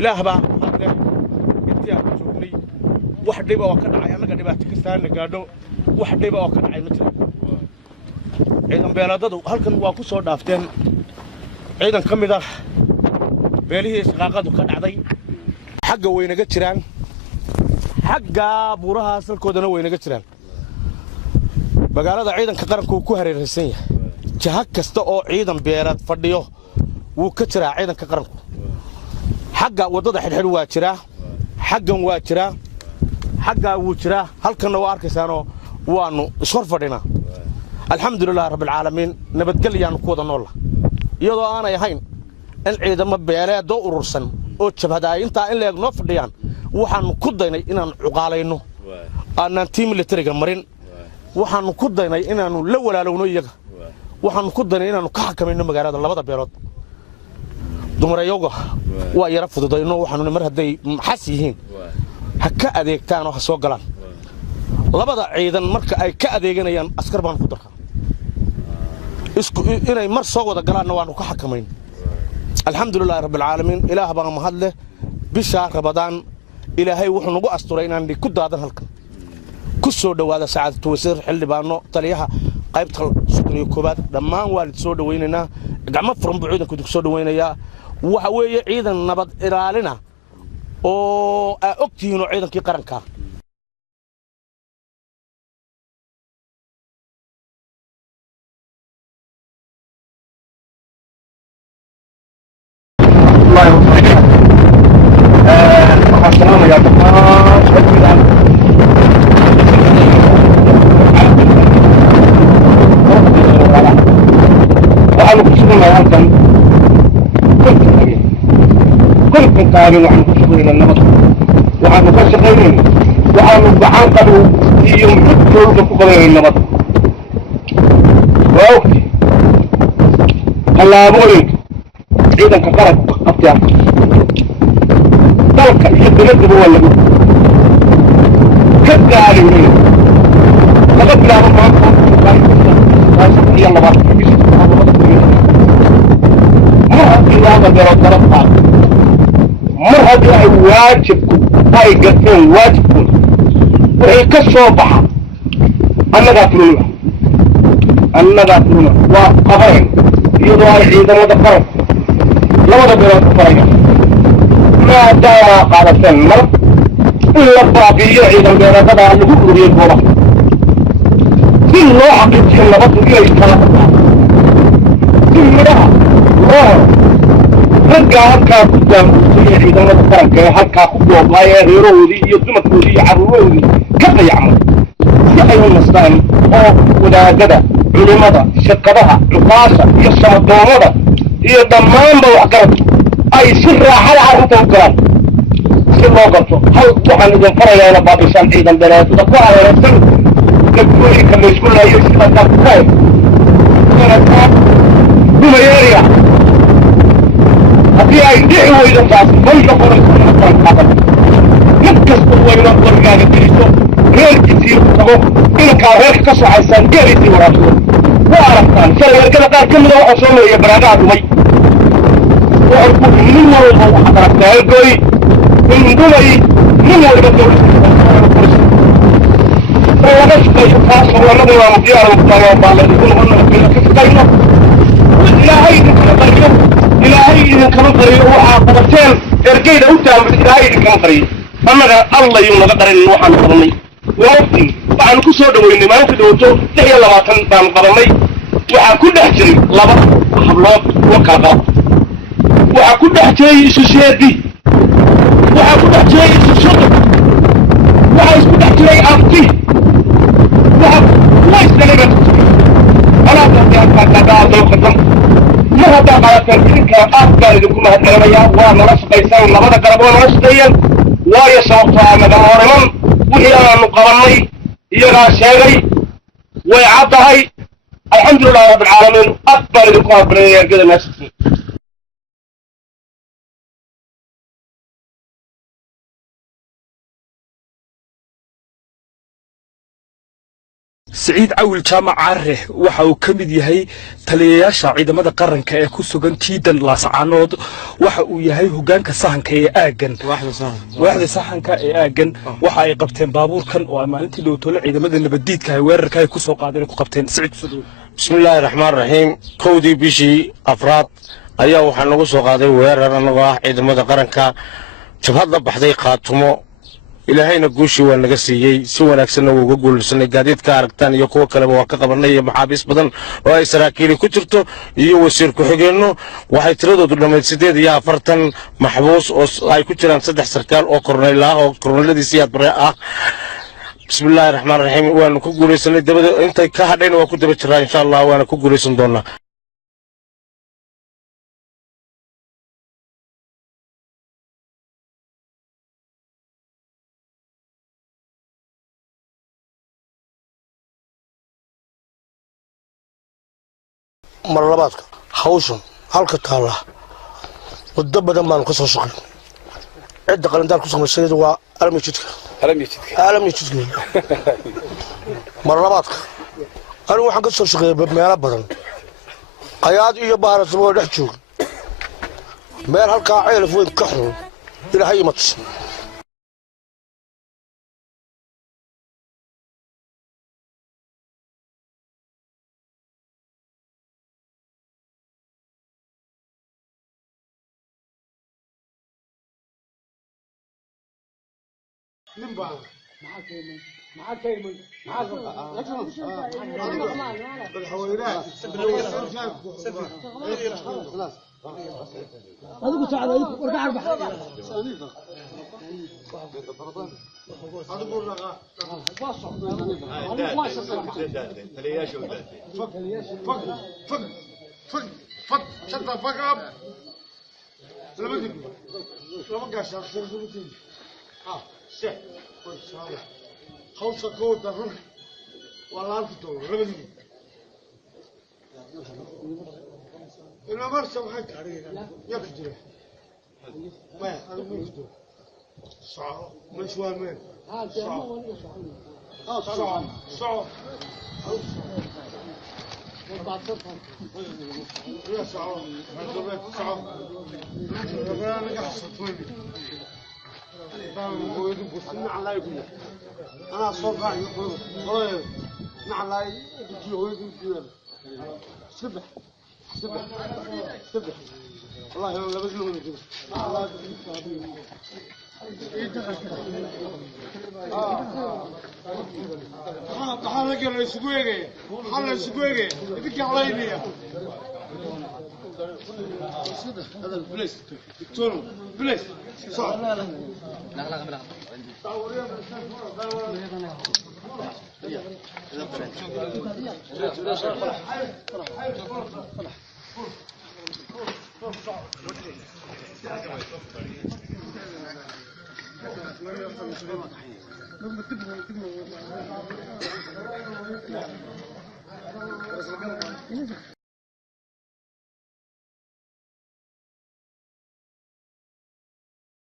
ilaah baa hadle intii aan joognay wax dhib oo ka dhacay annaga dhibaato kastaan gaadho wax dhib oo ka dhacay ma jiro ciidan beeladadu halkan waa ku soo dhaafteen ciidan ka mid ah beelihii shaqaaqadu ka dhacday xagga weynaga jiraan xagga buuraha salkoodana weynaga jiraan magaalada ciidanka qaranku ku hareeraysan yahay jaha kasta oo ciidan beelad fadhiyo wuu ka jiraa ciidanka qaranku xagga wadada xidhxidh waa jiraa xaggan waa jiraa xaggaa wuu jiraa halkanna waa arkaysaanoo waannu ishor fadhinaa alxamdulilah rabbilcaalamiin nabadgelyaannu ku wada noolla iyadoo aanay ahayn in ciidamo beeleedoo urursan oo jabhadaay intaa in leeg noo fadhiyaan waxaannu ku daynay inaannu cuqaalayno aanaan tii militariga marin waxaannu ku daynay inaannu la walaalowno iyaga waxaannu ku daynay inaannu ka xakamayno magaalada labada beelood dumareeyoga waa yara fududayno waxaannu mar hadday maxas yihiin ha ka adeegtaan oo ha soo galaan labada ciidan marka ay ka adeeganayaan askar baan ku darkaa inay mar soo wada galaanna waannu ka xakamayn alxamdulilah rabbilcaalamiin ilaah baan mahad leh bishaa rabadaan ilaahay wuxuu nagu asturay inaan ku daadan halkan ku soo dhowaada sacaadatu wasiir xildhibaano taliyaha qaybta 11 dhammaan waalid soo dhawaynaynaa gacmo furan buu ciidanku ku soo dhawaynayaa waxa weeye ciidan nabad ilaalina oo ogtihiin ciidankii qaranka السلام يا جماعة وعلى كشغلنا هالكن كل قارئ وعن كشغلنا النمط وعن كشغلين وعن بحانقلوا يوم حدوا كشغلنا النمط وأوكي هلا أبويك إذا كفرت أفتح dalka iyo dawladda waa lagu ka gaarinay laga bilaabo maanta iyo mar haddii laga garo darabta mar haddii ay waajibku ay gateen waajibkooda wixii ka soo baxa annagaa fulina waa qabayn iyadoo ay ciidamada qaranka labada beelood ku farayaan maadaama qaadateen mar in la baabi'iyo ciidan beeradada lagu ururiyey goobaha si loo xaqiijiyo nabaddu inay kala baxaan si midhaha loo helo raggaa halkaa ku daamuusaya ciidamada qaranka ee halkaa ku goobaay ee reerahoodii iyo dumarkoodii iyo carruurahoodii ka dayacmay si ay u nastaan oo wadaagada culimada shirkadaha cuqaasha iyo samadoomada iyo dhammaanba waxgaradka ay si raaxada carruurta u galaan si loo qabto hal waxaan idin farayaa ina baabisaan ciidan beeleedada ku hareeraysan dadwooyinka laysku laayay sida dabkay dumayeeriya haddii ay dhici weydo taasi mayka qoraysan qaban mid kasta wayna wargaaga geliso reerkiisii tago inankaa reerka ka socaysaan geeliisii waraabsado waa aragtaan shalay ergada qaar ka mida waxaa soo maraya baraagaha dhumay من والله وحضرتنا الجوي من دمي من والله والله بس كيفاش والله ما مدير وطيب بالله يقول قلنا كيف كينا إلهي إلهي كم طريق وعاقبتين إرجينا وتام إلهي كم طريق أما الله يوم قدر النوح عن قرني ووقتي طبعا كسر دويني ما يمكن دوتو تحيا الله كان قرني وعكل أحجري لبا حبلات وكذا وعكل أحجري سوسيدي وعكل أحجري سوسيدي وعكل أحجري أمتي وعكل أحجري أنا أتذكر قدام ما هذا على تركيك أفضل لكم هالكلامية وأنا رشق يسوي لبنا كربون رشقيا ويصوت على مدارهم وهي مقرني يرى شيء ويعطي الحمد لله رب العالمين أفضل لكم هالكلامية كذا ناس سعيد عول جامع عاره waxa uu kamid yahay taliyayaasha ciidamada qaranka ee ku sugan Tiidan Laascaanood waxa uu yahay hogaanka sahanka ee aagan waaxda sahanka ee aagan waxa ay qabteen baabuurkan oo maalintii loo tolo ciidamada nabadiidka ay weerarka ay ku soo qaadeen ku qabteen Saciid bismillaahir rahmaanir rahiim koodii bishii afraad ayaa waxa lagu soo qaaday weerar anagoo ah ciidamada qaranka jabhadda baxday qaatumo ilaahayna guushii waa naga siiyay si wanaagsan oo uga guulsanay gaadiidka aragtaan iyo kuwa kale waa ka qabanay maxaabiis badan oo ay saraakiil ku jirto iyo wasiir ku xigeenno waxay tiradoodu dhammayd 48 maxbuus oo ay ku jiraan 3 sarkaal oo korneyl ah oo korneyladiisii aad bare ah bismillaahir rahmaanir rahiim waanu ku guuleysanay dabada intay ka hadhayna waa ku daba jiraa insha Allah waana ku guuleysan doonaa marlabaadka hawshan halka taala waddo badan baan ka soo shaqeynay cid qalandaar ku sameeyay waa alamijidka marlabaadka anigu waxaan ka soo shaqeeyay meelo badan qayaad iyo baarasmo dhex joog meel halka ceelaf weyn ka xun ilaahay ma tusin نبى معك كيمن بالحويرات هذا ساعد ورجع اربح هذا بقول لك فك شد فك لما قاش شيء خوصة كود دهون والله ألف دولار ربنا إنه مرسى وحد يكجري ما هذا مو يكجري صعب مش وين صعب صعب يا صعب صعب ربنا نقص طويل أنا صوفا يقول نعلاي يقول سبح سبح سبح والله أنا لبس له من الله حالا قال يسقويجي حالا يسقويجي يدك عليني هذا البليس دكتور بليس صح لا